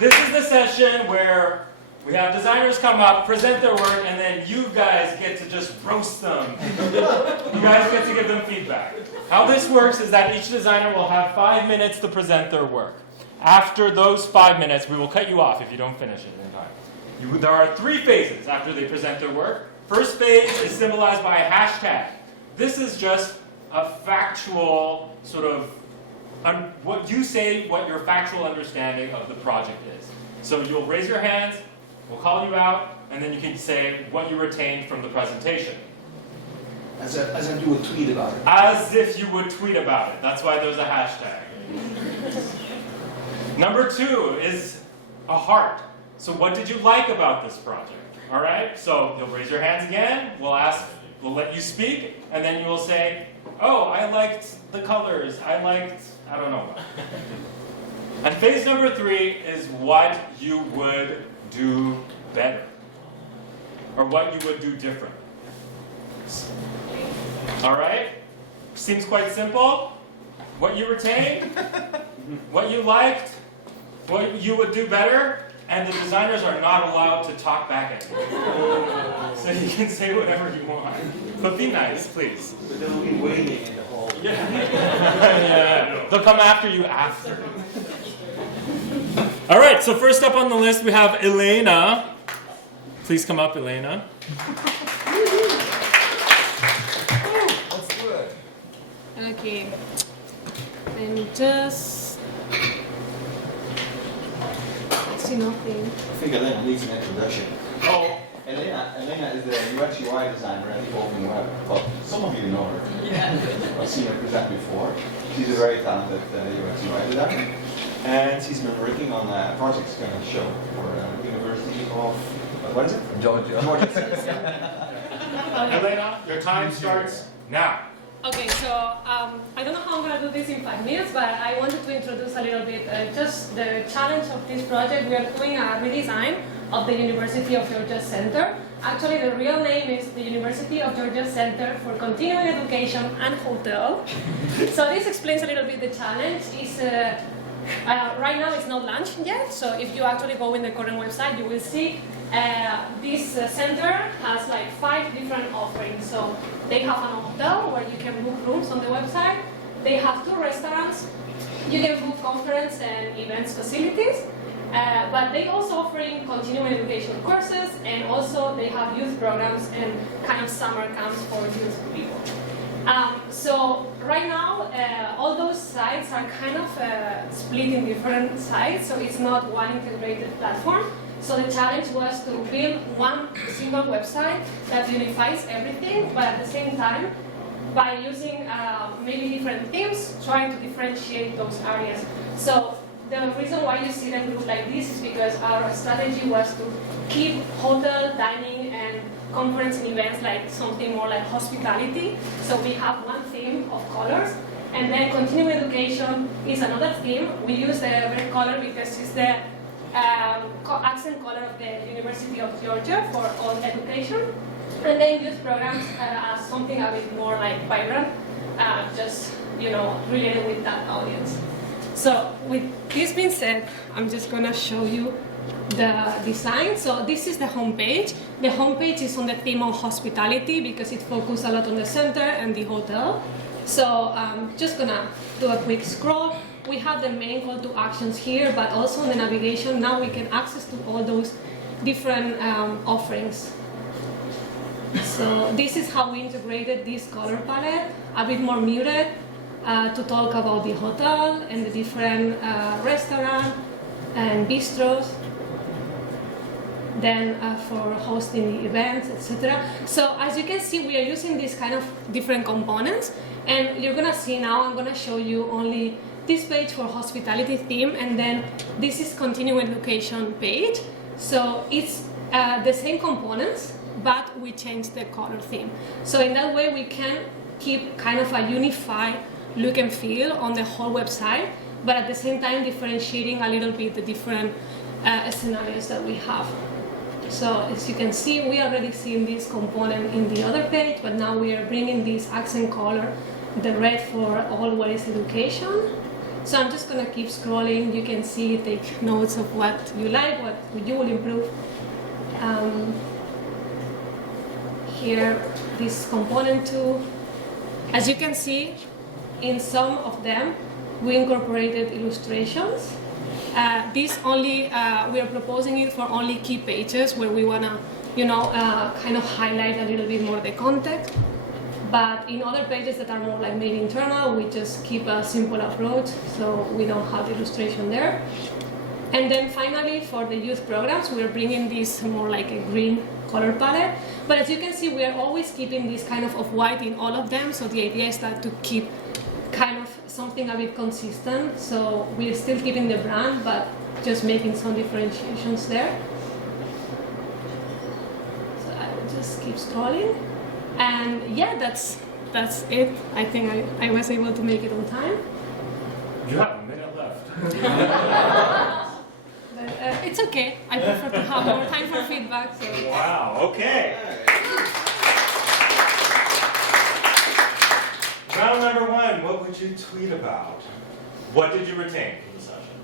This is the session where we have designers come up, present their work, and then you guys get to just roast them. You guys get to give them feedback. How this works is that each designer will have 5 minutes to present their work. After those 5 minutes, we will cut you off if you don't finish it in time. There are 3 phases after they present their work. First phase is symbolized by a hashtag. This is just a factual sort of, what you say, what your factual understanding of the project is. So you'll raise your hands, we'll call you out, and then you can say what you retained from the presentation. As if you would tweet about it. As if you would tweet about it. That's why there's a hashtag. Number 2 is a heart. So what did you like about this project? All right, so you'll raise your hands again, we'll let you speak, and then you will say, oh, I liked the colors, I don't know what. And phase number 3 is what you would do better, or what you would do different. All right? Seems quite simple. What you retained, what you liked, what you would do better, and the designers are not allowed to talk back at you. So you can say whatever you want. But be nice, please. But they'll be waiting in the hall. Yeah. They'll come after you after. All right, so first up on the list we have Elena. Please come up, Elena. Let's do it. Okay. And just... I see nothing. I think Elena needs an introduction. Oh. Elena is the UX UI designer at EvolveUX. Well, some of you know her. Yeah. I've seen her present before. She's a very talented UX UI designer. And she's been working on a project she's going to show for University of, what is it? Georgia. Elena, your time starts now. Okay, so I don't know how I'm going to do this in 5 minutes, but I wanted to introduce a little bit just the challenge of this project. We are doing a redesign of the University of Georgia Center. Actually, the real name is the University of Georgia Center for Continuing Education and Hotel. So this explains a little bit the challenge. Right now it's not launched yet, so if you actually go in the current website, you will see this center has like 5 different offerings. So they have an hotel where you can book rooms on the website. They have 2 restaurants. You can book conference and events facilities. But they also offering continuing education courses, and also they have youth programs and kind of summer camps for youth people. So right now, all those sites are kind of split in different sites, so it's not one integrated platform. So the challenge was to build one single website that unifies everything, but at the same time, by using maybe different themes, trying to differentiate those areas. So the reason why you see them look like this is because our strategy was to keep hotel, dining, and conference and events like something more like hospitality. So we have one theme of colors, and then continuing education is another theme. We use the red color because it's the accent color of the University of Georgia for all education. And then youth programs as something a bit more like vibrant, just related with that audience. So with this being said, I'm just going to show you the design. So this is the homepage. The homepage is on the theme of hospitality because it focuses a lot on the center and the hotel. So I'm just going to do a quick scroll. We have the main call to actions here, but also in the navigation, now we can access to all those different offerings. So this is how we integrated this color palette, a bit more muted, to talk about the hotel and the different restaurants and bistros, then for hosting the events, etc. So as you can see, we are using these kind of different components, and you're gonna see now, I'm gonna show you only this page for hospitality theme, and then this is continuing education page. So it's the same components, but we changed the color theme. So in that way, we can keep kind of a unified look and feel on the whole website, but at the same time differentiating a little bit the different scenarios that we have. So as you can see, we already seen this component in the other page, but now we are bringing this accent color, the red for always education, So I'm just gonna keep scrolling. You can see, take notes of what you like, what you will improve. Here, this component tool. As you can see, in some of them, we incorporated illustrations. This only, we are proposing it for only key pages where we wanna, kind of highlight a little bit more the context. But in other pages that are more like made internal, we just keep a simple approach, so we don't have illustration there. And then finally, for the youth programs, we're bringing this more like a green color palette. But as you can see, we are always keeping this kind of white in all of them, so the idea is that to keep kind of something a bit consistent. So we're still keeping the brand, but just making some differentiations there. So I will just keep scrolling. And yeah, that's it. I think I was able to make it on time. You have a minute left. But it's okay. I prefer to have more time for feedback. So. Wow, okay. Round number 1, what would you tweet about? What did you retain from the session?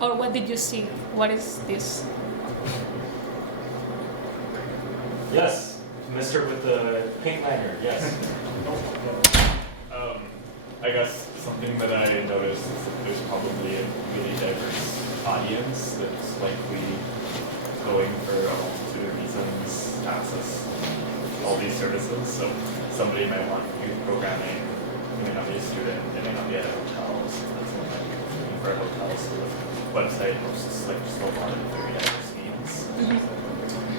Or what did you see? What is this? Yes. Mr. with the pink lanyard, yes. I guess something that I noticed is that there's probably a really diverse audience that's likely going for a multitude of reasons to access all these services. So somebody might want youth programming, they may not be a student, they may not be at a hotel, so that's like looking for a hotel, so the website hosts like just a lot of very diverse needs.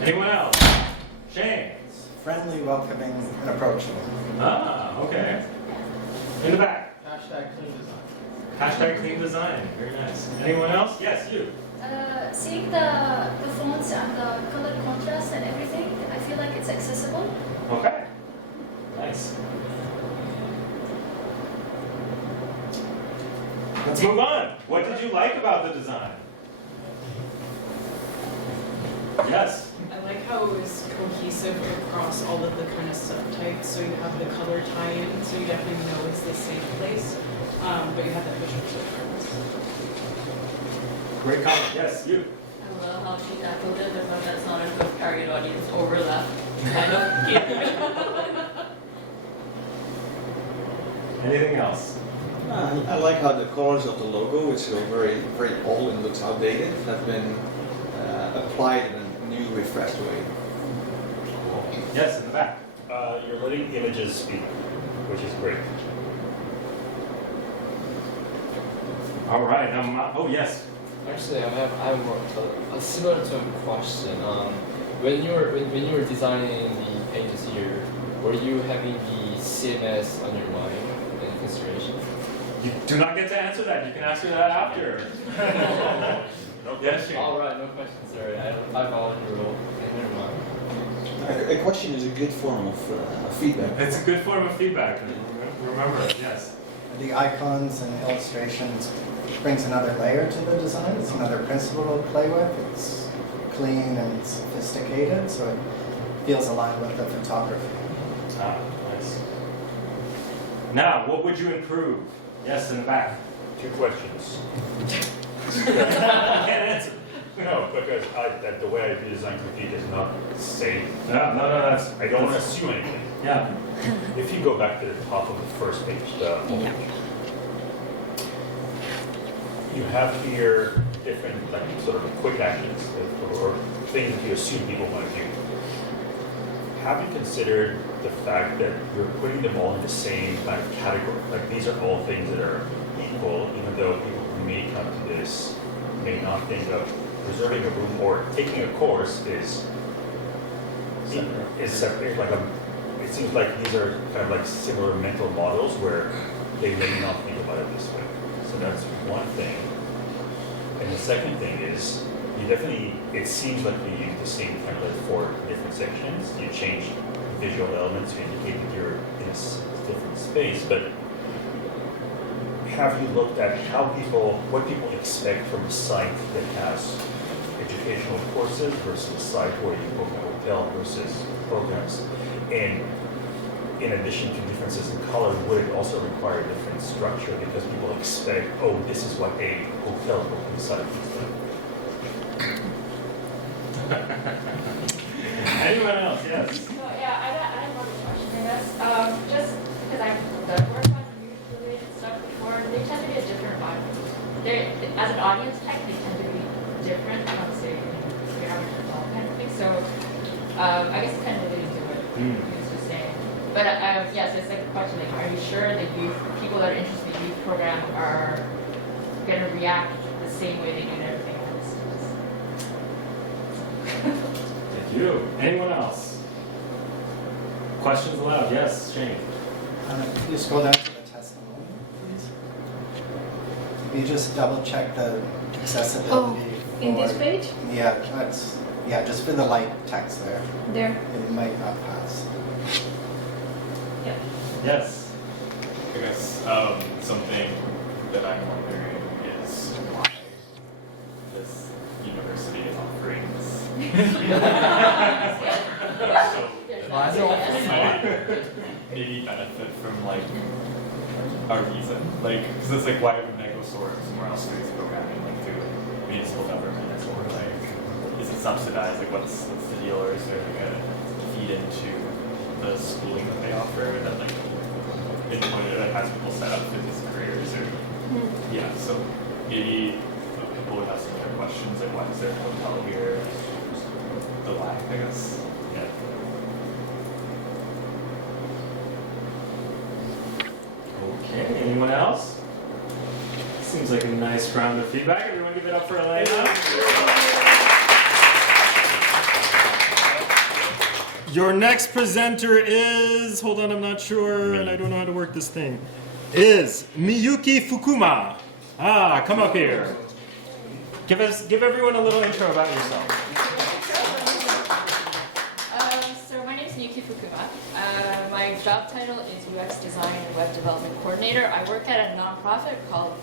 Anyone else? Shane? Friendly, welcoming, and approachable. Ah, okay. In the back. Hashtag clean design. Hashtag clean design. Very nice. Anyone else? Yes, you. Seeing the fonts and the color contrast and everything, I feel like it's accessible. Okay. Nice. Let's move on. What did you like about the design? Yes. I like how it was cohesive across all of the kind of subtypes. So you have the color tie-in, so you definitely know it's the same place, but you have that visual difference. Great comment. Yes, you. I love how she tackled it. There's that's not a good target audience overlap. Kind of game. Anything else? I like how the colors of the logo, which are very, very old and looks outdated, have been applied in a new, refreshed way. Yes, in the back. You're letting images speak, which is great. All right. Oh, yes. Actually, I have a similar to a question. When you were designing the pages here, were you having the CMS on your mind in consideration? You do not get to answer that. You can answer that after. Yes, Shane. All right, no questions. Sorry, I followed your rule. Never mind. A question is a good form of feedback. It's a good form of feedback. Remember it. Yes. The icons and illustrations brings another layer to the design. It's another principle to play with. It's clean and sophisticated, so it feels aligned with the photography. Ah, nice. Now, what would you improve? Yes, in the back. 2 questions. You can't answer. No, because the way I design critique is not say. No, that's. I don't want to assume anything. Yeah. If you go back to the top of the first page, the home Yeah. page, you have here different like sort of quick actions or things that you assume people want to do. Have you considered the fact that you're putting them all in the same kind of category? Like these are all things that are equal, even though people who may come to this may not think of reserving a room or taking a course is separate. Like it seems like these are kind of like similar mental models where they may not think about it this way. So that's one thing. And the second thing is, you definitely, it seems like you use the same template for different sections. You change visual elements to indicate that you're in a different space, but have you looked at what people expect from a site that has educational courses versus a site where you book a hotel versus programs? And in addition to differences in color, would it also require a different structure because people expect, oh, this is what a hotel will inside looks like? Anyone else? Yes. So yeah, I had one question, I guess. Just because I've done work on youth-related stuff before, they tend to be a different audience. As an audience type, they tend to be different from, say, your average adult kind of thing. So I guess it's kind of relating to what you were saying. But yeah, so it's like a question, like, are you sure the youth, people that are interested in the youth program are going to react the same way they do to everything else? Thank you. Anyone else? Questions allowed? Yes, Shane. If you scroll down to the testimonial, please. If you just double check the accessibility. In this for- page? Yeah, just for the light text there. There. It might not pass. Yes. I guess something that I'm wondering is why this university is offering this. Maybe benefit from like a reason, like because it's like why wouldn't I go somewhere else to do this programming, like to municipal government or like is it subsidized? Like what's the deal, or is there like a feed into the schooling that they offer that like that has people set up for these careers or yeah, so maybe people would have some other questions like why is there a hotel here? The why, I guess. Yeah. Okay, anyone else? Seems like a nice round of feedback. Everyone give it up for Elena. Your next presenter is, hold on, I'm not sure, and I don't know how to work this thing, is Miyuki Fukuma. Come up here. Give everyone a little intro about yourself. So my name is Miyuki Fukuma. My job title is UX Design and Web Development Coordinator. I work at a nonprofit called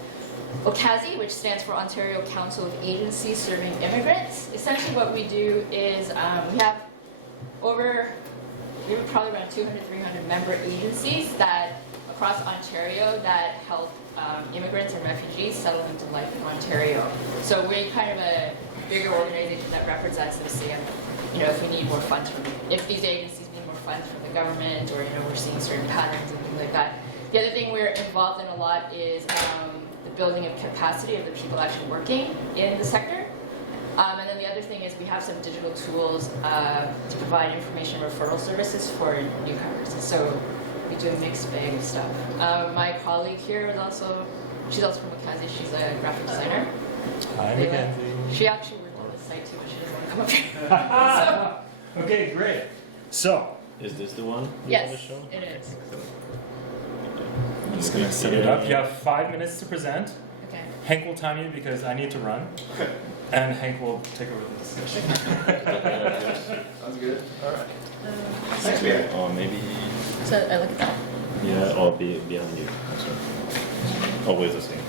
OCASI, which stands for Ontario Council of Agencies Serving Immigrants. Essentially what we do is we have probably around 200, 300 member agencies that across Ontario that help immigrants and refugees settle into life in Ontario. So we're kind of a bigger organization that represents them, say, if we need more funds if these agencies need more funds from the government, or we're seeing certain patterns and things like that. The other thing we're involved in a lot is the building of capacity of the people actually working in the sector. And then the other thing is we have some digital tools to provide information referral services for newcomers. So we do a mixed bag of stuff. My colleague here is she's also from Mackenzie. She's a graphic designer. Hi, Mackenzie. She actually worked on the site too, but she doesn't want to come up here. Okay, great. So, is this the one you Yes, want to show? it is. I'm just going to set it up. You have 5 minutes to present. Okay. Hank will time you because I need to run. And Hank will take over the discussion. Sounds good. All right. Thanks, Pierre. Or maybe, So I look at that. yeah, or behind you. That's right. Always the same.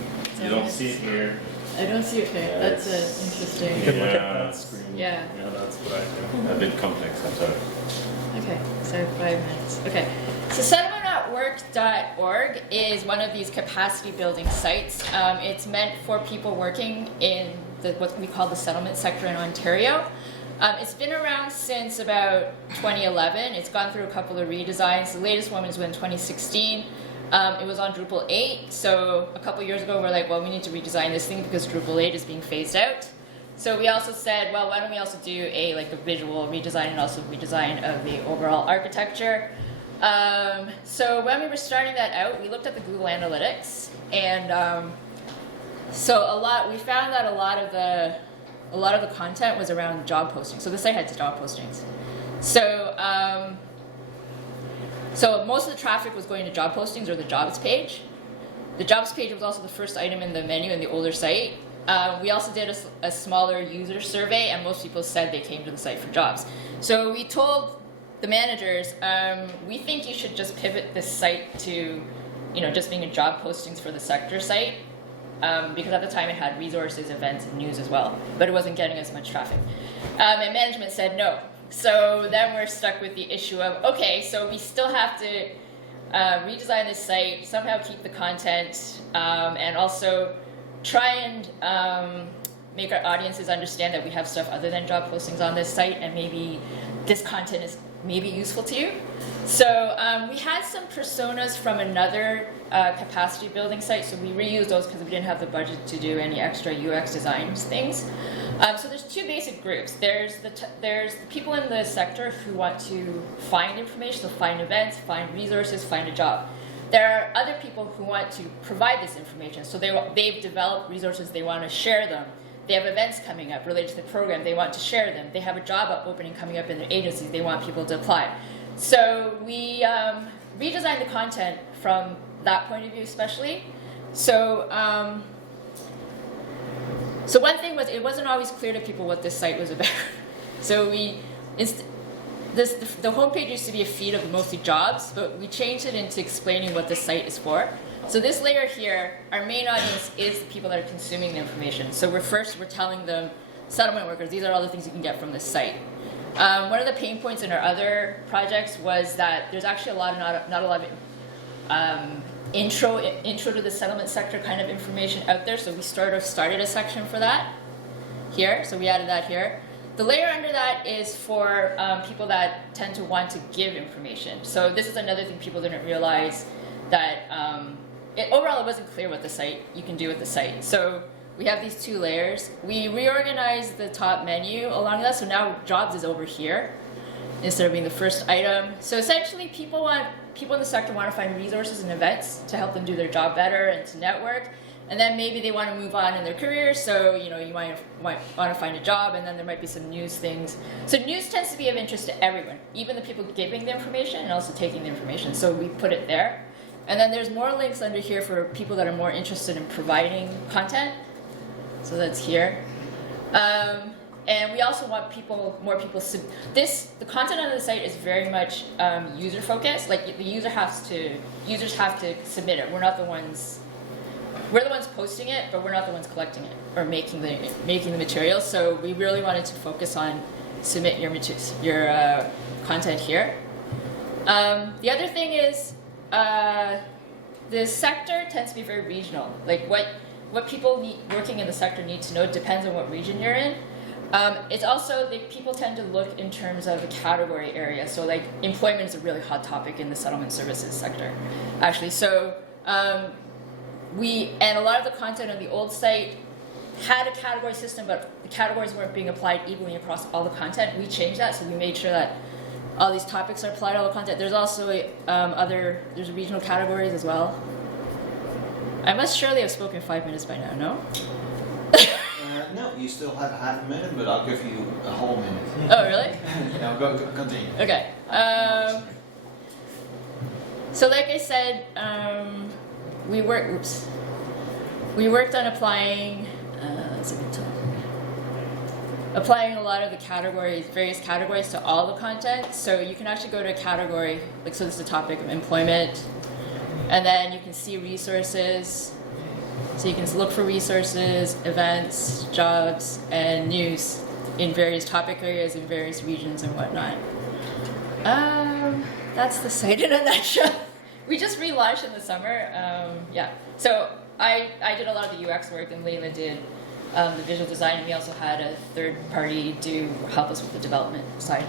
You don't see it here. I don't see it here. Yeah, That's it's- interesting. You can look at Yeah. that screen. Yeah. Yeah, that's what I do. A bit complex, I'm sorry. Okay, so 5 minutes. Okay. So settlementatwork.org is one of these capacity building sites. It's meant for people working in what we call the settlement sector in Ontario. It's been around since about 2011. It's gone through a couple of redesigns. The latest one was in 2016. It was on Drupal 8. So a couple years ago, we're like, well, we need to redesign this thing because Drupal 8 is being phased out. So we also said, well, why don't we also do a visual redesign and also redesign of the overall architecture. So when we were starting that out, we looked at the Google Analytics, and we found that a lot of the content was around job postings. So the site had job postings. So most of the traffic was going to job postings or the jobs page. The jobs page was also the first item in the menu in the older site. We also did a smaller user survey, and most people said they came to the site for jobs. So we told the managers, we think you should just pivot this site to, just being a job postings for the sector site, because at the time it had resources, events, and news as well, but it wasn't getting as much traffic. And management said no. So then we're stuck with the issue of, okay, so we still have to redesign this site, somehow keep the content, and also try and make our audiences understand that we have stuff other than job postings on this site, and maybe this content is maybe useful to you. So we had some personas from another capacity building site, so we reused those because we didn't have the budget to do any extra UX design things. So there's two basic groups. There's the people in the sector who want to find information, so find events, find resources, find a job. There are other people who want to provide this information, so they've developed resources, they want to share them. They have events coming up related to the program, they want to share them. They have a job opening coming up in their agencies, they want people to apply. So we redesigned the content from that point of view especially. So, so one thing was, it wasn't always clear to people what this site was about. So the homepage used to be a feed of mostly jobs, but we changed it into explaining what this site is for. So this layer here, our main audience is the people that are consuming the information. So we're telling them, settlement workers, these are all the things you can get from this site. One of the pain points in our other projects was that there's actually not a lot of intro to the settlement sector kind of information out there. So we started a section for that here. So we added that here. The layer under that is for people that tend to want to give information. So this is another thing people didn't realize, that overall it wasn't clear what you can do with the site. So we have these two layers. We reorganized the top menu along that, so now jobs is over here instead of being the first item. So essentially people in the sector want to find resources and events to help them do their job better and to network. And then maybe they want to move on in their career, so you might want to find a job, and then there might be some news things. So news tends to be of interest to everyone, even the people giving the information and also taking the information. So we put it there. And then there's more links under here for people that are more interested in providing content. So that's here. And we also want more people. The content on the site is very much user focused. Like the users have to submit it. We're the ones posting it, but we're not the ones collecting it or making the material. So we really wanted to focus on submit your content here. The other thing is the sector tends to be very regional. Like what people working in the sector need to know depends on what region you're in. It's also people tend to look in terms of a category area. So like employment is a really hot topic in the settlement services sector, actually. So and a lot of the content on the old site had a category system, but the categories weren't being applied evenly across all the content. We changed that, so we made sure that all these topics are applied to all the content. There's also there's regional categories as well. I must surely have spoken 5 minutes by now, no? No, you still have half a minute, but I'll give you a whole minute. Oh, really? No, go continue. Okay. So like I said, we worked on applying, that's a good topic. Applying a lot of the various categories to all the content. So you can actually go to a category, so this is the topic of employment, and then you can see resources. So you can look for resources, events, jobs, and news in various topic areas in various regions and whatnot. That's the site in a nutshell. We just relaunched in the summer. Yeah. So I did a lot of the UX work, and Leila did the visual design, and we also had a third party help us with the development side.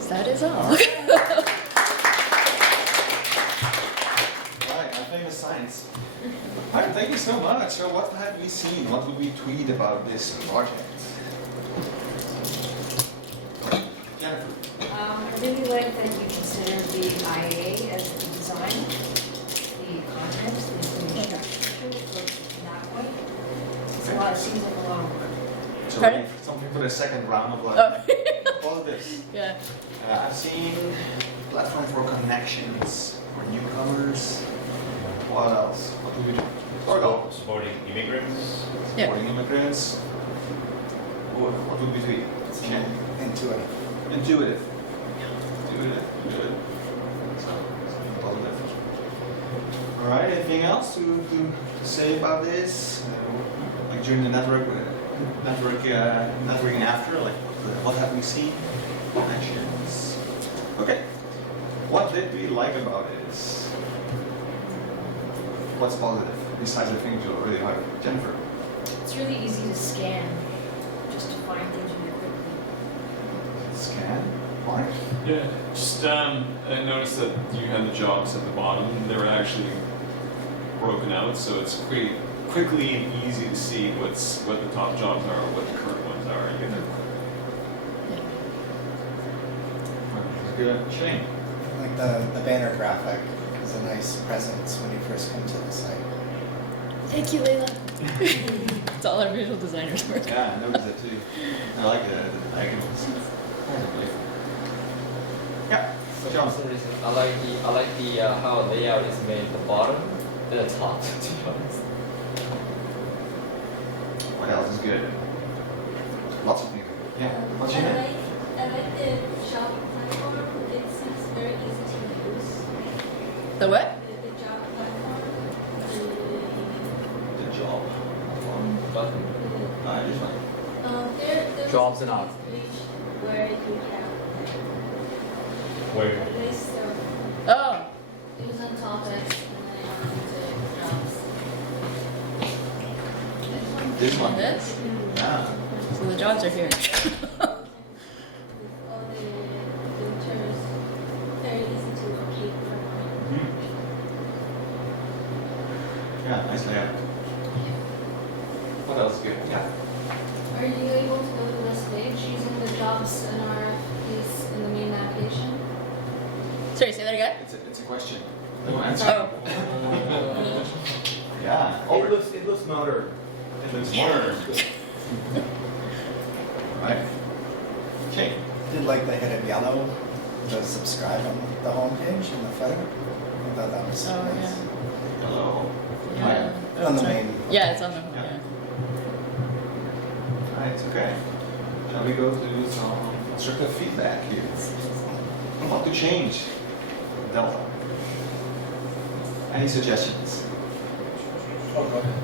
So that is all. Right, our famous science. All right, thank you so much. So what have we seen? What would we tweet about this project? Jennifer. I really like that you consider the IA as the design, the content, the information structure from that point. It seems like a lot of work. So Pardon? something for the second round of all of this. Yeah. I've seen platform for connections for newcomers. What else? What do we do? Supporting immigrants. Yeah. Supporting immigrants. What would we tweet? Intuitive. Intuitive. Intuitive. Something positive. All right. Anything else to say about this? Like during the networking after, like what have we seen? Connections. Okay. What did we like about it? What's positive? Besides the things that are really hard. Jennifer. It's really easy to scan, just to find things really quickly. Scan. Why? Yeah, just I noticed that you had the jobs at the bottom. They were actually broken out, so it's quickly and easy to see what the top jobs are or what the current ones are. Good. Shane. Like the banner graphic is a nice presence when you first come to the site. Thank you, Layla. It's all our visual designers' work. Yeah, I noticed that too. I like the diagonals. Yeah. So for some reason, I like the how layout is made at the bottom and the top. To be honest. What else is good? Lots of things. Yeah. What's your name? I like the job platform. It seems very easy to use. The what? The job platform. The job. Button. Just one. There's Jobs and a odds. page where you have Where? a list of Oh. news and topics and then jobs. This one. This? Yeah. So the jobs are here. All the filters, very easy to locate from. Yeah, nice layout. What else is good? Yeah. Are you able to go to this page using the jobs and RFPs in the main navigation? Sorry, say that again? It's a question. No answer. Oh. Yeah. It looks modern. It looks modern. Right. Okay. I did like the hit of yellow, the subscribe on the home page in the footer. I thought that was Oh, nice. Hello. Yeah. On the main. Yeah, it's on the. Yeah. Yeah. Right, okay. Shall we go to some constructive feedback here? What to change? Delta. Any suggestions? Oh, go ahead.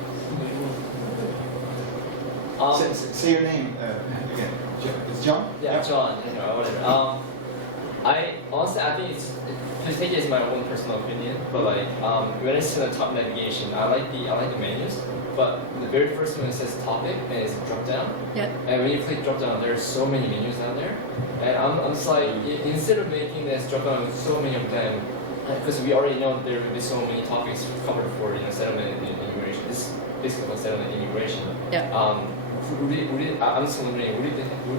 Say your name again. It's John? Yeah, John. You know, whatever. I honestly, I think it's take it as my own personal opinion, but like when it's to the top navigation, I like the menus. But the very first one, it says topic and it's a drop down. Yeah. And when you click drop down, there's so many menus down there. And I'm just like, instead of making this drop down with so many of them, because we already know there will be so many topics covered for settlement and immigration. This is basically about settlement and immigration. Yeah. I'm just wondering, would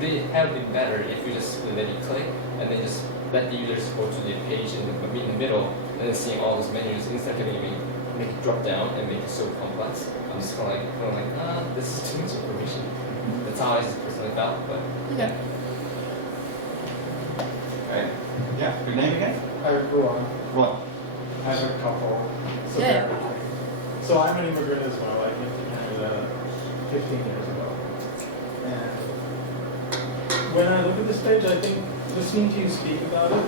it have been better if we just let it click and then just let the users go to the page in the middle and then seeing all those menus instead of make it drop down and make it so complex? I'm just kind of like, this is too much information. That's how I just personally felt, but Okay. Right. Yeah, your name again? Ruan. Ruan. I have a couple. So Yeah. bear with me. So I'm an immigrant as well. I came to Canada 15 years ago. And when I look at this page, I think listening to you speak about it,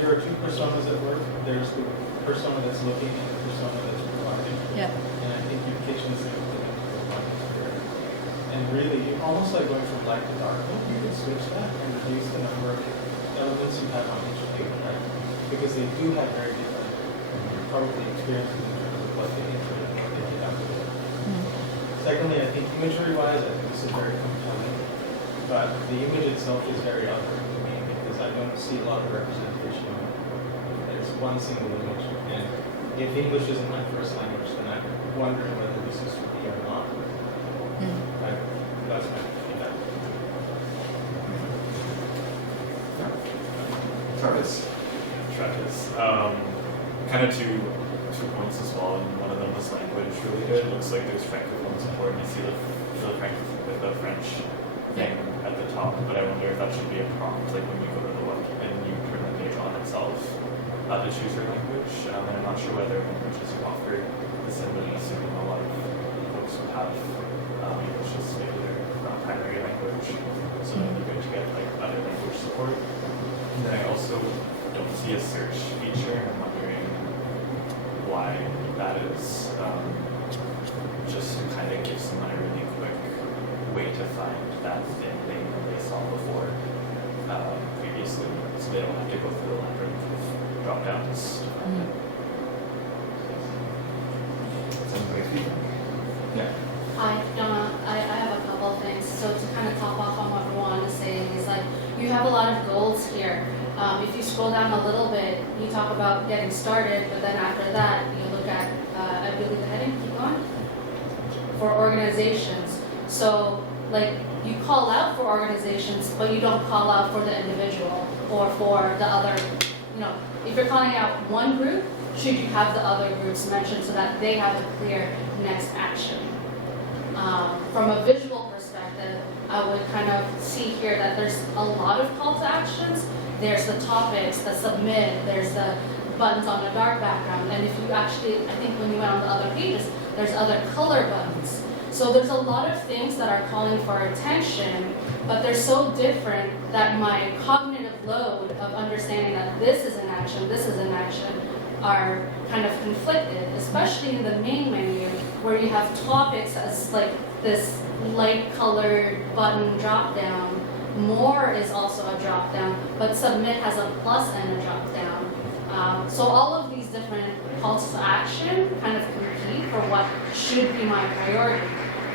there are two personas at work. There's the persona that's looking and the persona that's providing. Yeah. And I think you've kitchen the same thing into providing here. And really, almost like going from light to dark mode, you can switch that and reduce the number of elements you have on each page, right? Because they do have very different probably experiences in terms of what they enter and what they get out of it. Secondly, I think imagery-wise, I think this is very compelling, but the image itself is very othering to me because I don't see a lot of representation of it. There's one single image, and if English isn't my first language, then I'm wondering whether this is for me or not. Right? That's my feedback. Travis. Kind of two points as well, and one of them was language really good. It looks like there's francophone support. You see the French thing at the top, but I wonder if that should be a prompt, like when you go to the web and you turn the page on itself to choose your language. And I'm not sure whether languages you offer this in, but assuming a lot of folks would have English as maybe their primary language, so it'd be good to get like other language support. And then I also don't see a search feature, and I'm wondering why that is. Just to kind of give someone a really quick way to find that thing they saw before buttons. Yeah. Hi, Donna. I have a couple of things. So to kind of top off on what Rowan is saying is like, you have a lot of goals here. If you scroll down a little bit, you talk about getting started, but then after that, you look at, I believe the heading, keep going, for organizations. So like, you call out for organizations, but you don't call out for the individual or for the other, you know, if you're calling out one group, should you have the other groups mentioned so that they have a clear next action? From a visual perspective, I would kind of see here that there's a lot of call to actions. There's the topics, the submit, there's the buttons on a dark background, and if you actually, I think when you went on the other pages, there's other color buttons. So there's a lot of things that are calling for attention, but they're so different that my cognitive load of understanding that this is an action, this is an action, are kind of conflicted, especially in the main menu where you have topics as like this light colored button drop down. More is also a drop down, but submit has a plus and a drop down. So all of these different calls to action kind of compete for what should be my priority.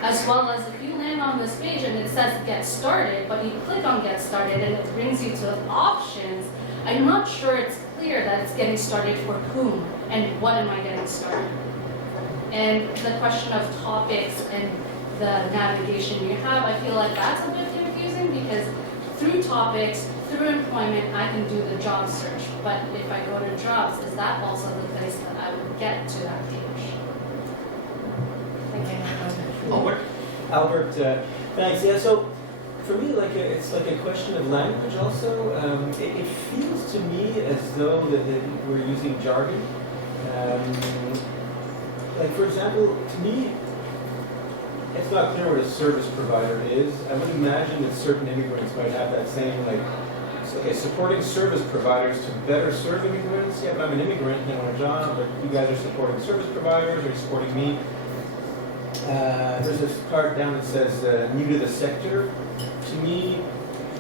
As well as if you land on this page and it says get started, but you click on get started and it brings you to options, I'm not sure it's clear that it's getting started for whom and what am I getting started. And the question of topics and the navigation you have, I feel like that's a bit confusing because through topics, through employment, I can do the job search. But if I go to jobs, is that also the place that I would get to that page? Thank you. Albert, thanks. Yeah, so for me, it's like a question of language also. It feels to me as though that we're using jargon. Like for example, to me, it's not clear what a service provider is. I would imagine that certain immigrants might have that same okay, supporting service providers to better serve immigrants. Yeah, but I'm an immigrant and I want a job, but you guys are supporting service providers, are you supporting me? There's this part down that says new to the sector. To me,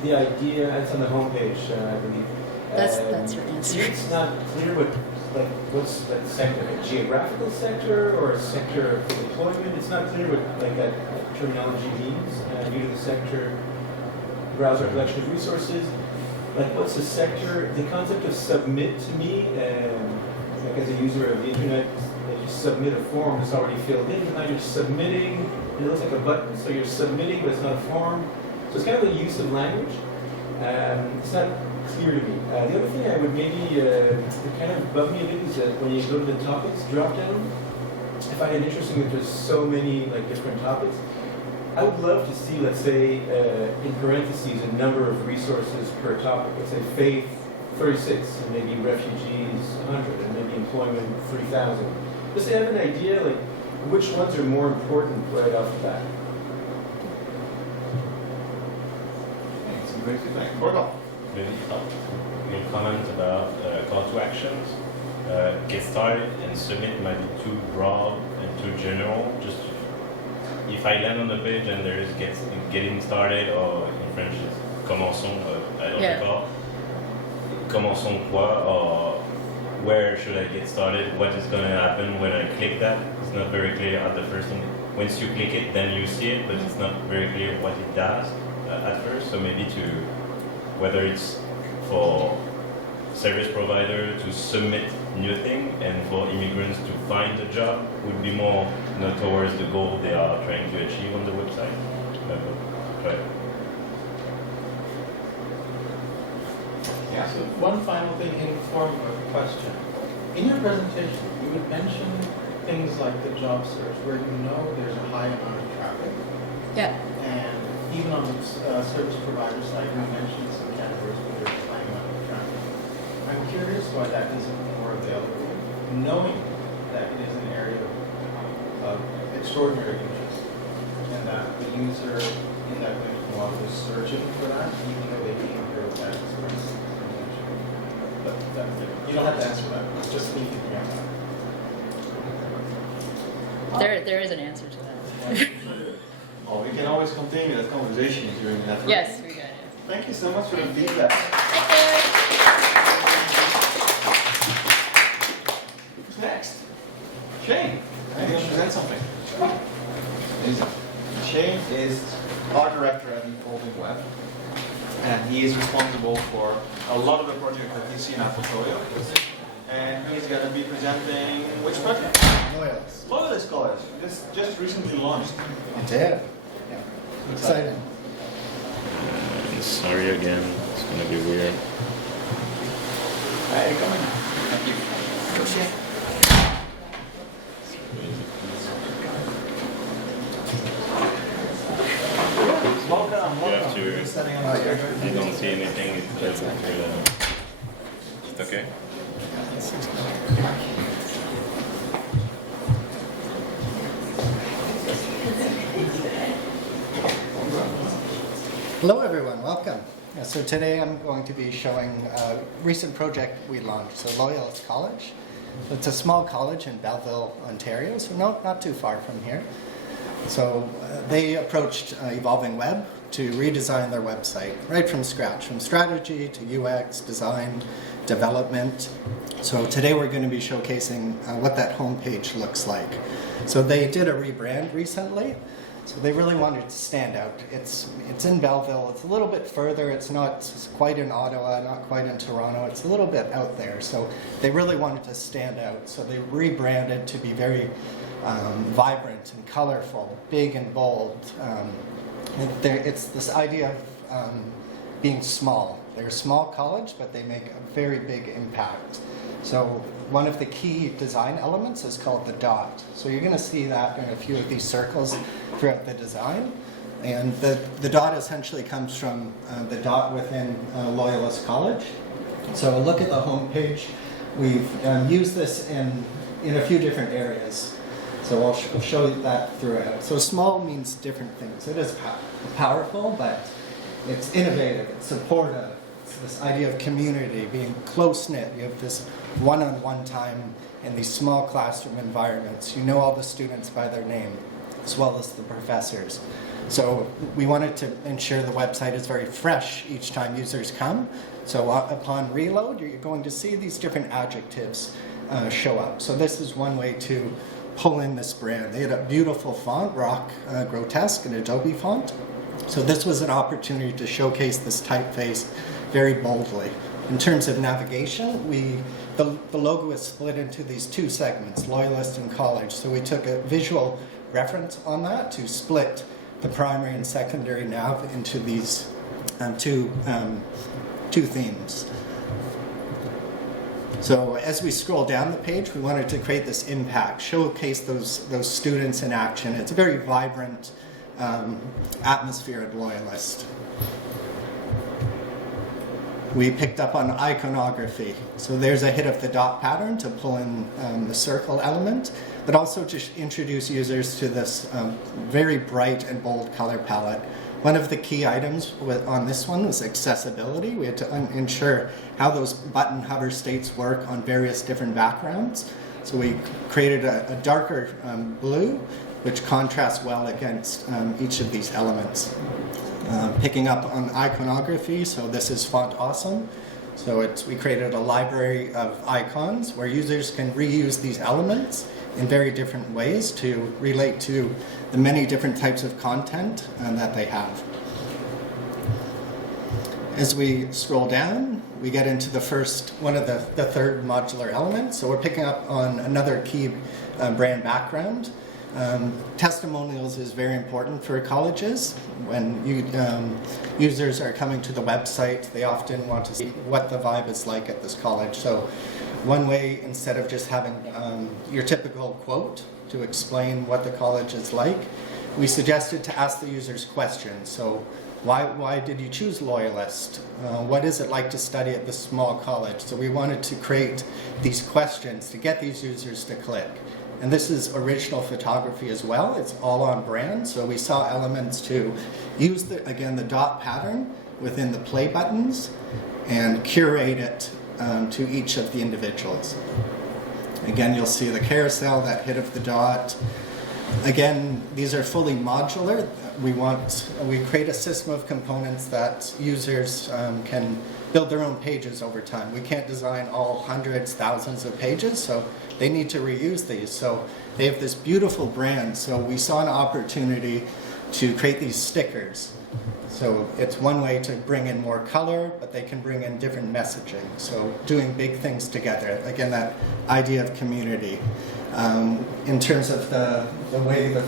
the idea, it's on the homepage, I believe. That's your answer. It's not clear what's that sector, a geographical sector or a sector of employment. It's not clear what that terminology means. New to the sector, browser collection of resources. What's a sector? The concept of submit to me, as a user of the internet, you submit a form that's already filled in, and now you're submitting, and it looks like a button, so you're submitting, but it's not a form. So it's kind of the use of language. It's not clear to me. The other thing I would maybe kind of bug me a bit is that when you go to the topics drop down, I find it interesting that there's so many different topics. I would love to see, let's say, in parentheses, a number of resources per topic. Let's say faith, 36, and maybe refugees, 100, and maybe employment, 3,000. Just to have an idea, which ones are more important right off the bat. Thanks. Great feedback. Borgo. Maybe your comment about call to actions. Get started and submit might be too broad and too general. Just if I land on the page and there is getting started, or in French it's commençons, I don't recall. Commençons quoi, or where should I get started? What is going to happen when I click that? It's not very clear at the first thing. Once you click it, then you see it, but it's not very clear what it does at first. So maybe whether it's for service provider to submit new thing and for immigrants to find a job would be more towards the goal they are trying to achieve on the website. Right. Yeah. So one final thing in form of a question. In your presentation, you would mention things like the job search where you know there's a high amount of traffic. Yeah. And even on the service provider side, you mentioned some categories where there's a high amount of traffic. I'm curious why that isn't more available, knowing that it is an area of extraordinary interest, and that the user in that model is searching for that, even though they came here with that express intention. But that's it. You don't have to answer that. It's just me thinking out loud. There is an answer to that. Oh, we can always continue that conversation during that. Yes, we got it. Thank you so much for the feedback. Thank you. Shane, I think you present something. Shane is art director at EvolveWeb, and he is responsible for a lot of the projects that you see in our portfolio. And he's going to be presenting which project? Loyalist. Loyalist College. This just recently launched. It did. Yeah. Exciting. Sorry again, it's gonna be weird. Hey, come in. Thank you. Welcome. You have to, if you don't see anything, it's better to, it's okay? Hello everyone, welcome. So today I'm going to be showing a recent project we launched, so Loyalist College. It's a small college in Belleville, Ontario, so not too far from here. So they approached EvolveWeb to redesign their website right from scratch, from strategy to UX, design, development. So today we're going to be showcasing what that homepage looks like. So they did a rebrand recently. So they really wanted to stand out. It's in Belleville. It's a little bit further. It's not quite in Ottawa, not quite in Toronto. It's a little bit out there. So they really wanted to stand out. So they rebranded to be very vibrant and colorful, big and bold. It's this idea of being small. They're a small college, but they make a very big impact. So one of the key design elements is called the dot. So you're going to see that in a few of these circles throughout the design. And the dot essentially comes from the dot within Loyalist College. So look at the homepage. We've used this in a few different areas. So I'll show you that throughout. So small means different things. It is powerful, but it's innovative, it's supportive. It's this idea of community, being close-knit. You have this one-on-one time in these small classroom environments. You know all the students by their name, as well as the professors. So we wanted to ensure the website is very fresh each time users come. So upon reload, you're going to see these different adjectives show up. So this is one way to pull in this brand. They had a beautiful font, Rock Grotesque, an Adobe font. So this was an opportunity to showcase this typeface very boldly. In terms of navigation, the logo is split into these two segments, Loyalist and College. So we took a visual reference on that to split the primary and secondary nav into these two themes. So as we scroll down the page, we wanted to create this impact, showcase those students in action. It's a very vibrant atmosphere at Loyalist. We picked up on iconography. So there's a hit of the dot pattern to pull in the circle element, but also to introduce users to this very bright and bold color palette. One of the key items on this one was accessibility. We had to ensure how those button hover states work on various different backgrounds. So we created a darker blue, which contrasts well against each of these elements. Picking up on iconography, so this is Font Awesome. So we created a library of icons where users can reuse these elements in very different ways to relate to the many different types of content that they have. As we scroll down, we get into the third modular element. So we're picking up on another key brand background. Testimonials is very important for colleges. When users are coming to the website, they often want to see what the vibe is like at this college. So one way, instead of just having your typical quote to explain what the college is like, we suggested to ask the users questions. So why did you choose Loyalist? What is it like to study at this small college? So we wanted to create these questions to get these users to click. And this is original photography as well. It's all on brand. So we saw elements to use, the dot pattern within the play buttons and curate it to each of the individuals. Again, you'll see the carousel, that hit of the dot. Again, these are fully modular. We create a system of components that users can build their own pages over time. We can't design all hundreds, thousands of pages, so they need to reuse these. So they have this beautiful brand, so we saw an opportunity to create these stickers. So it's one way to bring in more color, but they can bring in different messaging. So doing big things together. Again, that idea of community. In terms of the way the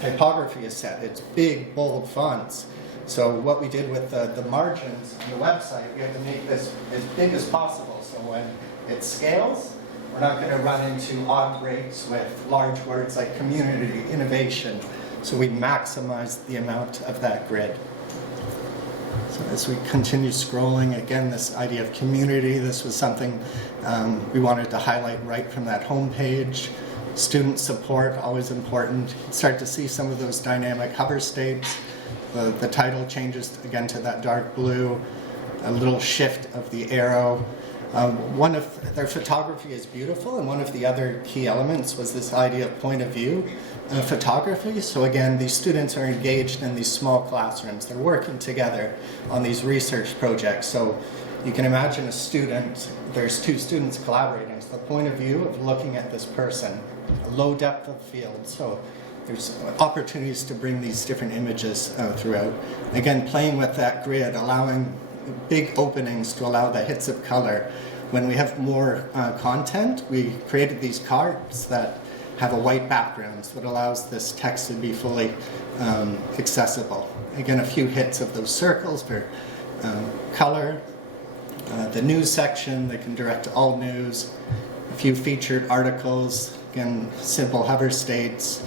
typography is set, it's big, bold fonts. So what we did with the margins on the website, we had to make this as big as possible. So when it scales, we're not going to run into odd breaks with large words like community, innovation. So we maximize the amount of that grid. So as we continue scrolling, again, this idea of community, this was something we wanted to highlight right from that home page. Student support, always important. Start to see some of those dynamic hover states. The title changes again to that dark blue, a little shift of the arrow. One of their photography is beautiful, and one of the other key elements was this idea of point of view photography. So again, these students are engaged in these small classrooms. They're working together on these research projects. So you can imagine a student, there's two students collaborating. So the point of view of looking at this person, a low depth of field. So there's opportunities to bring these different images throughout. Again, playing with that grid, allowing big openings to allow the hits of color. When we have more content, we created these cards that have a white background, so it allows this text to be fully accessible. Again, a few hits of those circles for color. The news section, they can direct to all news. A few featured articles, again, simple hover states.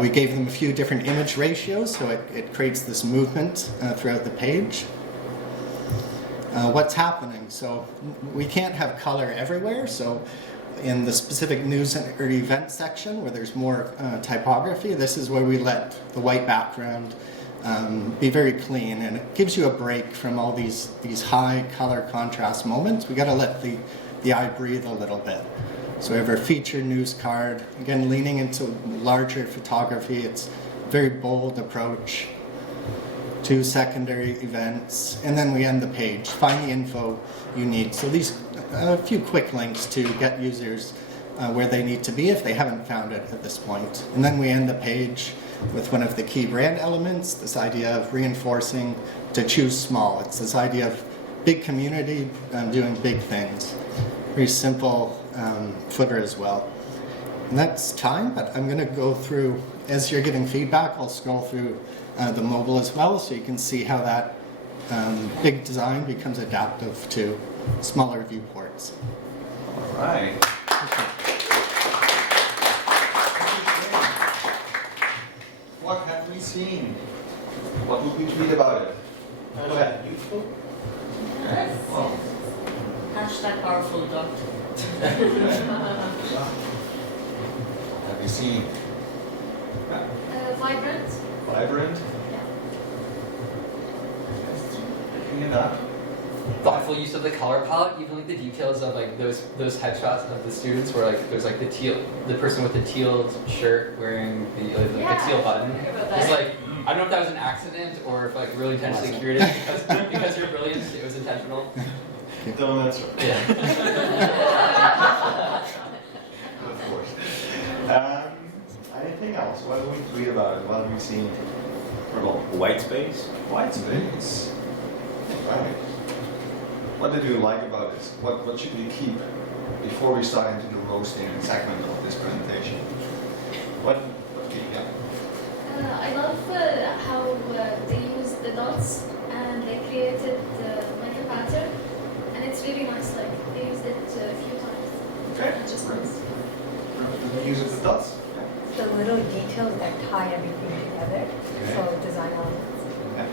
We gave them a few different image ratios, so it creates this movement throughout the page. What's happening? So we can't have color everywhere, so in the specific news or event section where there's more typography, this is where we let the white background be very clean, and it gives you a break from all these high color contrast moments. We got to let the eye breathe a little bit. So we have our featured news card, again leaning into larger photography. It's a very bold approach. 2 secondary events, and then we end the page. Find the info you need. So these a few quick links to get users where they need to be if they haven't found it at this point. And then we end the page with one of the key brand elements, this idea of reinforcing to choose small. It's this idea of big community doing big things. Very simple footer as well. And that's time, but I'm going to go through, as you're giving feedback, I'll scroll through the mobile as well, so you can see how that big design becomes adaptive to smaller viewports. All right. What have we seen? What would we tweet about it? Go ahead. Useful? Yes. Well, Hashtag powerful dot. what have we seen? Vibrant. Vibrant? Yeah. Looking at that. Thoughtful use of the color palette, even like the details of like those headshots of the students where like there's like the person with the teal shirt wearing the teal button. It's like, I don't know if that was an accident or if like really intentionally curated because you're brilliant, it was intentional. Don't answer. Yeah. Of course. Anything else? What do we tweet about it? What have we seen? White space. White space. Right. What did you like about this? What should we keep before we start into the roasting segment of this presentation? What do you got? I love how they use the dots and they created like a pattern, and it's really nice. Like they used it a few times. Okay. It just nice. The use of the dots. The little details that tie everything together, so design elements. Okay.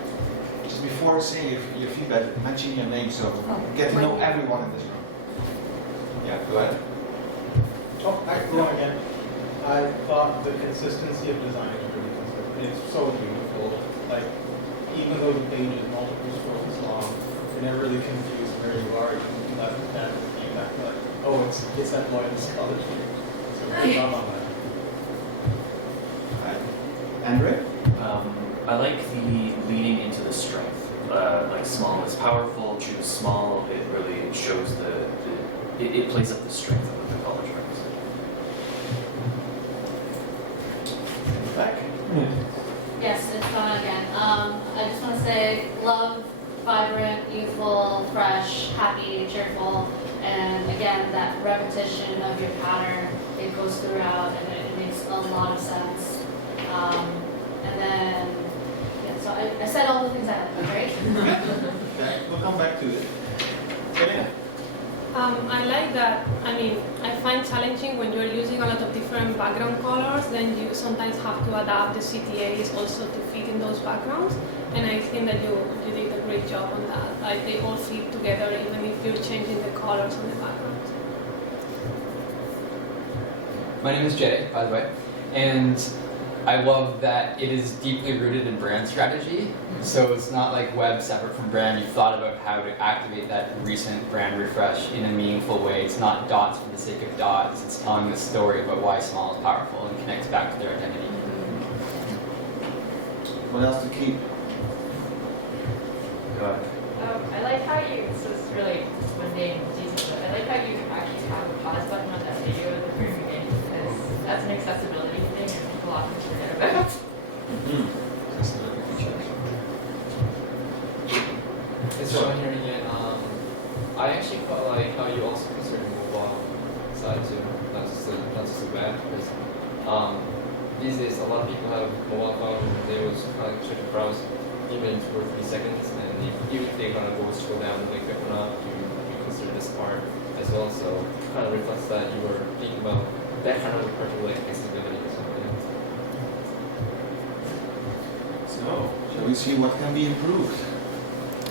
Just before saying your feedback, mention your name so get to know everyone in this room. Yeah, go ahead. Oh, hi, hello again. I thought the consistency of design is really consistent. It's so beautiful. Like, even though the page is multiple scrolls long, you're never really confused, very large, and left and came back like, oh, it's that boy in this color. So great job on that. Andre? I like the leaning into the strength. Like small is powerful, choose small, it really shows it plays up the strength of what the college represents. Back. Yes, it's on again. I just want to say love, vibrant, youthful, fresh, happy, cheerful, and again, that repetition of your pattern, it goes throughout and it makes a lot of sense. And then, yeah, so I said all the things I like, right? Okay, we'll come back to it. Okay. I like that. I mean, I find challenging when you're using a lot of different background colors, then you sometimes have to adapt the CTAs also to fit in those backgrounds. And I think that you did a great job on that. Like they all fit together even if you're changing the colors on the backgrounds. My name is Jay, by the way, and I love that it is deeply rooted in brand strategy. So it's not like web separate from brand. You've thought about how to activate that recent brand refresh in a meaningful way. It's not dots for the sake of dots. It's telling the story about why small is powerful and connects back to their identity. What else to keep? Go ahead. I like how you, so it's really mundane detail, but I like how you actually have a pause button on that video at the very beginning, because that's an accessibility thing and people often forget about. Accessibility features. It's Sean here again. I actually quite like how you also consider the mobile side too, not just the web, because these days a lot of people have mobile phones and they was kind of try to browse even 2 or 3 seconds, and even if they're gonna go scroll down and pick one up, you consider this part as well. So it kind of reflects that you were thinking about that kind of particular accessibility or something. So, shall we see what can be improved?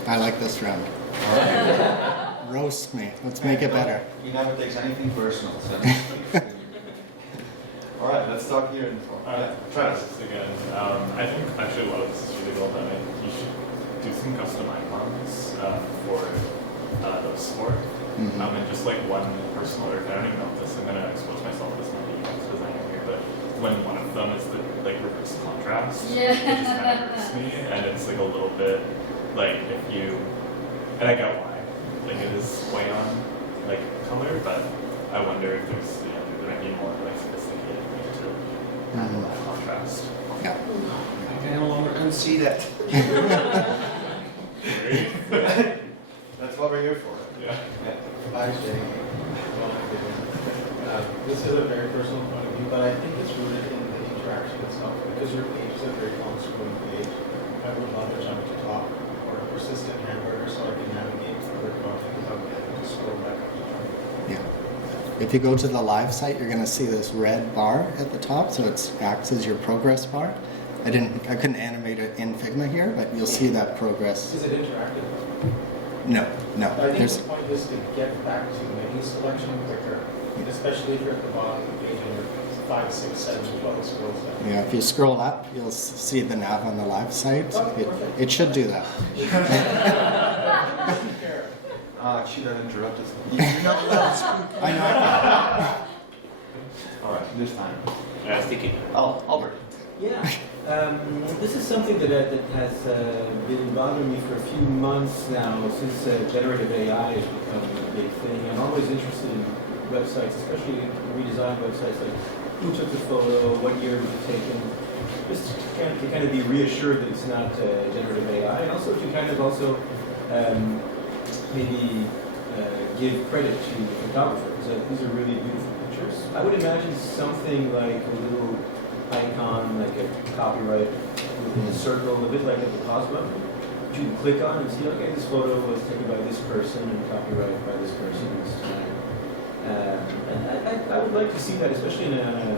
I like this round. All right. Roast me. Let's make it better. He never takes anything personal. So. All right, let's talk here in the front. Yeah, try this. Again, I think actually a lot of this is really well done. I think you should do some custom icons for those four. And just like one personal alert. I don't even know if this, I'm going to expose myself as not a UX designer here, but when one of them is the like reverse contrast, Yeah. it just kind of hurts me, and it's like a little bit like if you, and I get why, like it is way on like color, but I wonder if there's, you know, there might be more like sophisticated way to handle that contrast. Yeah. I can no longer unsee that. That's what we're here for. Yeah. Hi, Jay. This is a very personal point of view, but I think it's rooted in the interaction itself. Because your page is a very long scrolling page, I would love a jump to top or a persistent hamburger so I can navigate other content without having to scroll back up to top. Yeah. If you go to the live site, you're going to see this red bar at the top, so it acts as your progress bar. I couldn't animate it in Figma here, but you'll see that progress. Is it interactive? No. I think There's, the point is to get back to the menu selection quicker, especially if you're at the bottom of the page and you're 5, 6, 7, 12 scrolls down. yeah, if you scroll up, you'll see the nav on the live site. perfect. It should do that. She got interrupted. You're not allowed to speak. I know. All right, this time. I was thinking. Oh, Albert. Yeah, this is something that has been bothering me for a few months now, since generative AI has become a big thing. I'm always interested in websites, especially redesigned websites, like who took the photo, what year was it taken, just to kind of be reassured that it's not generative AI, and also to kind of also maybe give credit to the photographer, because these are really beautiful pictures. I would imagine something like a little icon, like a copyright within a circle, a bit like at the pause button, which you can click on and see, okay, this photo was taken by this person and copyrighted by this person this time. And I would like to see that, especially in a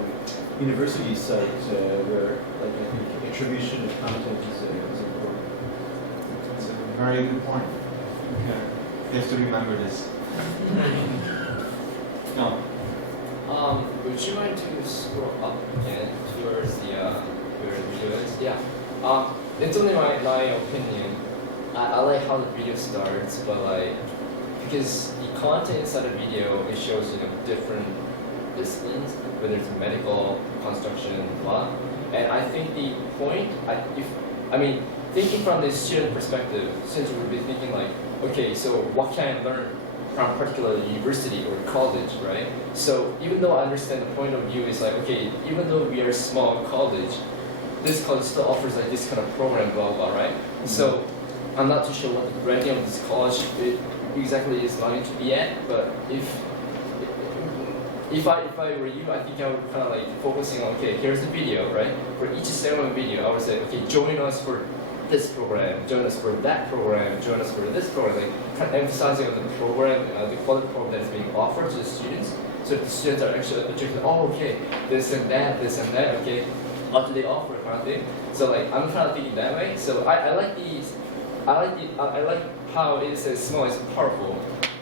university site where, like, I think attribution of content is important. That's a very good point. Okay. You have to remember this. No. Would you mind to scroll up again towards the where the video is? Yeah. It's only my opinion. I like how the video starts, but like because the content inside the video, it shows different disciplines, whether it's medical, construction, blah. And I think the point, thinking from the student perspective, since we would be thinking like, okay, so what can I learn from a particular university or college, right? So even though I understand the point of view is like, okay, even though we are a small college, this college still offers like this kind of program, blah, blah, right? So I'm not too sure what the branding of this college exactly is going to be at, but if I were you, I think I would kind of like focusing on, okay, here's the video, right? For each segment video, I would say, okay, join us for this program, join us for that program, join us for this program, like kind of emphasizing on the program, the quality program that is being offered to the students. So the students are actually attracted, oh, okay, this and that, okay, what do they offer, kind of thing. So like I'm kind of thinking that way. So I like how it says small is powerful,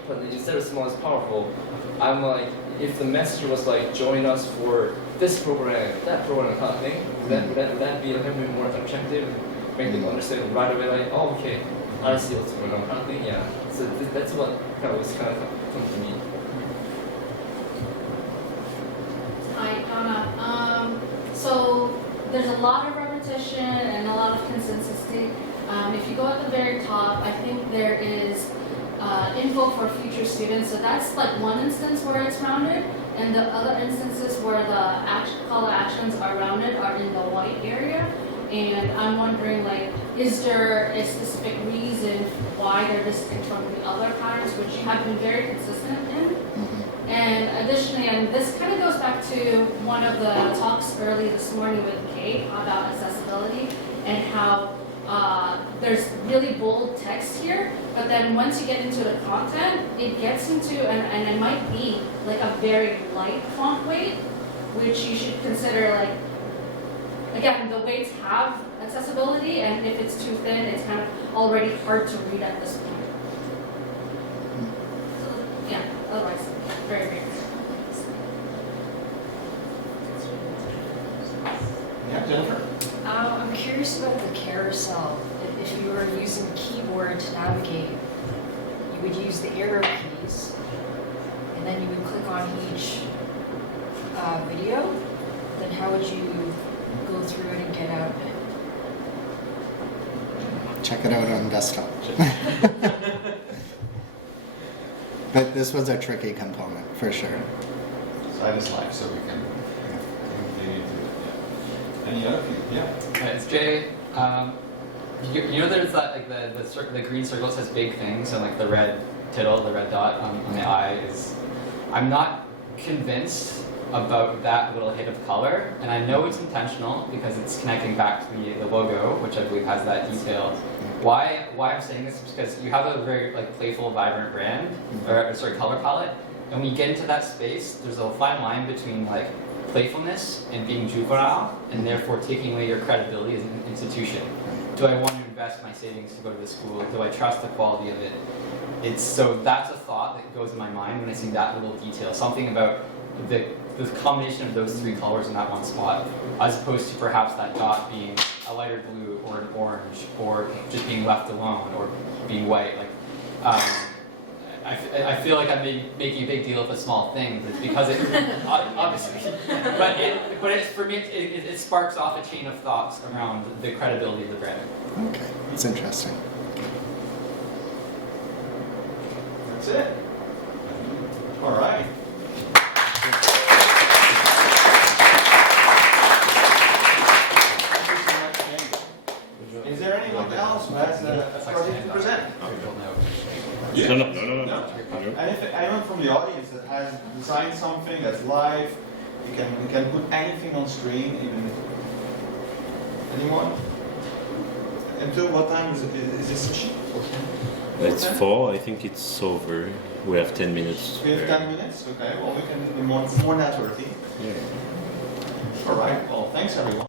but instead of small is powerful, I'm like, if the message was like join us for this program, that program, kind of thing, would that be a little bit more objective, make them understand right away, like, oh, okay, I see what's going on, kind of thing, yeah. So that's what kind of was come to me. Hi, Donna. So there's a lot of repetition and a lot of consistency. If you go at the very top, I think there is info for future students. So that's like one instance where it's rounded, and the other instances where the call to actions are rounded are in the white area. And I'm wondering, like, is there a specific reason why they're distinct from the other kinds, which you have been very consistent in? And additionally, and this kind of goes back to one of the talks early this morning with Kate about accessibility and how there's really bold text here, but then once you get into the content, it gets into, and it might be like a very light font weight, which you should consider, like, again, the weights have accessibility, and if it's too thin, it's kind of already hard to read at this point. So, yeah, otherwise, very great. Yeah, Jennifer? I'm curious about the carousel. If you were using a keyboard to navigate, you would use the arrow keys, and then you would click on each video. Then how would you go through it and get out of it? Check it out on desktop. But this was a tricky component, for sure. Side is live, so we can dig into it. Yeah. Any other people? Yeah. It's Jay. You know, there's that like the green circle says big things, and like the red tittle, the red dot on the eye is. I'm not convinced about that little hit of color, and I know it's intentional because it's connecting back to the logo, which I believe has that detail. Why I'm saying this is because you have a very like playful, vibrant brand, or sorry, color palette, and when you get into that space, there's a fine line between like playfulness and being juvenile, and therefore taking away your credibility as an institution. Do I want to invest my savings to go to this school? Do I trust the quality of it? So that's a thought that goes in my mind when I see that little detail, something about the combination of those three colors in that one spot, as opposed to perhaps that dot being a lighter blue or an orange, or just being left alone, or being white. Like, I feel like I'm making a big deal of a small thing, but because it obviously, but for me it sparks off a chain of thoughts around the credibility of the brand. Okay, that's interesting. That's it. All right. Is there anyone else who has a project to present? Yeah. No. And if anyone from the audience that has designed something that's live, you can put anything on screen, even if anyone. Until what time is it? Is this session? It's 4. I think it's over. We have 10 minutes. We have 10 minutes. Okay. Well, we can be more networking. Yeah. All right. Well, thanks everyone.